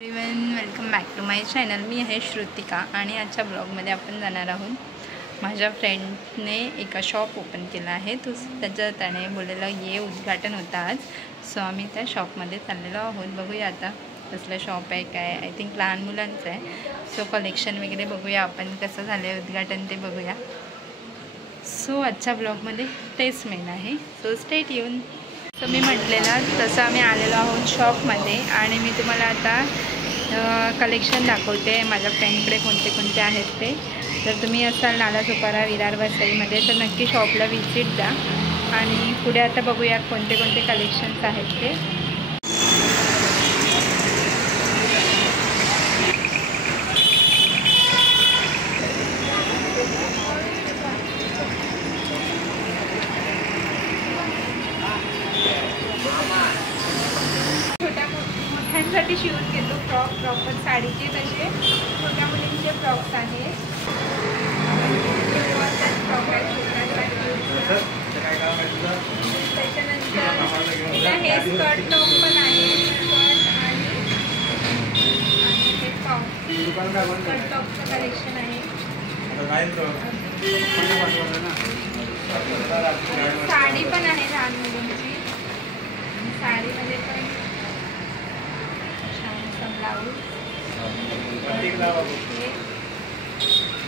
Everyone, welcome back to my channel. मी आहे श्रुतिका आणि आजच्या ब्लॉगमध्ये आपण जाणार आहोत. माझ्या फ्रेंडने एका शॉप ओपन केला आहे. त्याने बोललेलं ये उद्घाटन होतं आज. सो आम्ही त्या शॉपमध्ये चाललेलो आहोत. बघूया आता कसलं शॉप आहे, काय आय थिंक लहान मुलांचं आहे. सो कलेक्शन वगैरे बघूया आपण, कसं झालं आहे उद्घाटन ते बघूया. सो आजच्या ब्लॉगमध्ये तेच मेन आहे. So stay tune. तर मी म्हटलेलं तसं आम्ही आलेलो आहोत शॉपमध्ये आणि मी तुम्हाला आता कलेक्शन दाखवते माझ्या फ्रेंडकडे कोणते कोणते आहेत ते. जर तुम्ही असाल नालासोपारा विरार वसईमध्ये तर नक्की शॉपला व्हिजिट द्या. आणि पुढे आता बघूया कोणते कोणते कलेक्शन्स आहेत ते. मोठ्यांसाठी शिवून घेतो फ्रॉक, प्रॉपर साडीचे तसे छोट्या मुलींचे फ्रॉक्स आहेत. फ्रॉक आहेत त्याच्यानंतर हे स्कर्ट टॉप पण आहे. स्कर्ट टॉपचं कलेक्शन आहे. साडी पण आहे लहान मुलींची. साडीमध्ये पण ब्लाऊज,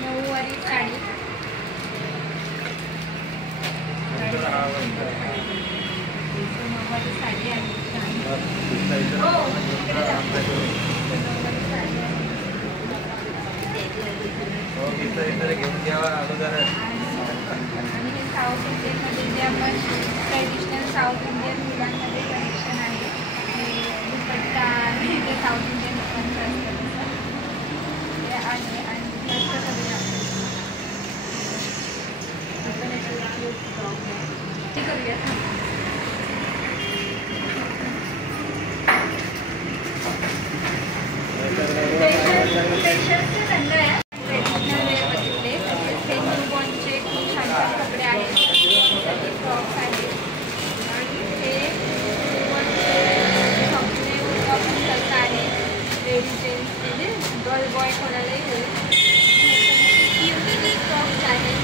नऊवारी साडी, नऊवारी साडी आहे. आणि हे साऊथ इंडियनमध्ये जे आपण ट्रेडिशनल साऊथ इंडियन मुलांमध्ये कलेक्शन आहे. दुपट्टा आणि ते साऊथ इंडियन लोकांचं असतं ते आहे. आणि ते करूया. स्पेशलचे रंग आहे. ट्रेडिशनल वेअरमधले तसेच हे न्यूबॉर्नचे खूप छान छान कपडे आहेत. फ्रॉक्स आहेत आणि हे आहे लेडीज जेंट्स म्हणजे गर्ल बॉय कोणालाही होईल. युनिक फ्रॉक्स आहेत.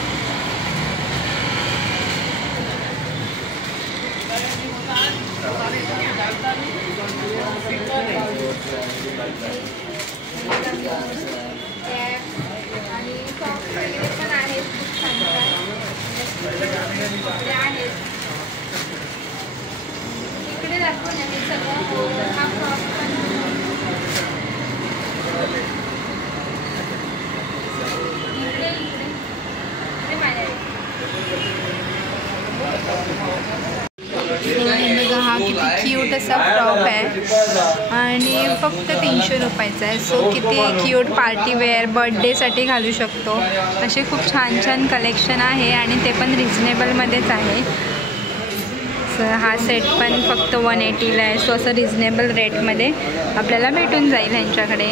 आणि फ्रॉक्स वगैरे पण आहेत खूप छान छान आहेत. इकडे दाखवून हे सगळं. हा फ्रॉक पण बघा. हा किती क्यूट असा फ्रॉक आहे आणि फक्त 300 रुपयाचा आहे. सो किती क्यूट पार्टी वेअर बर्थडेसाठी घालू शकतो. असे खूप छान छान कलेक्शन आहे आणि ते पण रिजनेबलमध्येच आहे. सो हा सेट पण फक्त 180ला आहे. सो असं रिजनेबल रेटमध्ये आपल्याला भेटून जाईल ह्यांच्याकडे.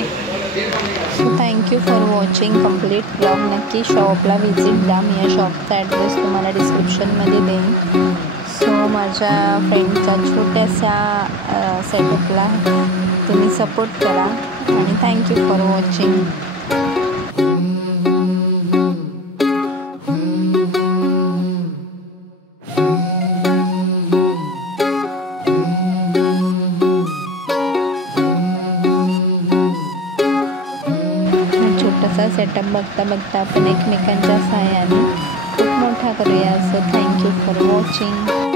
So thank you for watching complete blog. नक्की शॉपला व्हिजिट द्या. मी या शॉपचा ॲड्रेस तुम्हाला डिस्क्रिप्शनमध्ये देईन. सो माझ्या फ्रेंडच्या छोट्याशा सेटअपला तुम्ही सपोर्ट करा आणि थँक्यू फॉर वॉचिंग. छोटासा सेटअप बघता बघता आपण एकमेकांच्या सहाय्याने खूप मोठा करूया. So thank you for watching.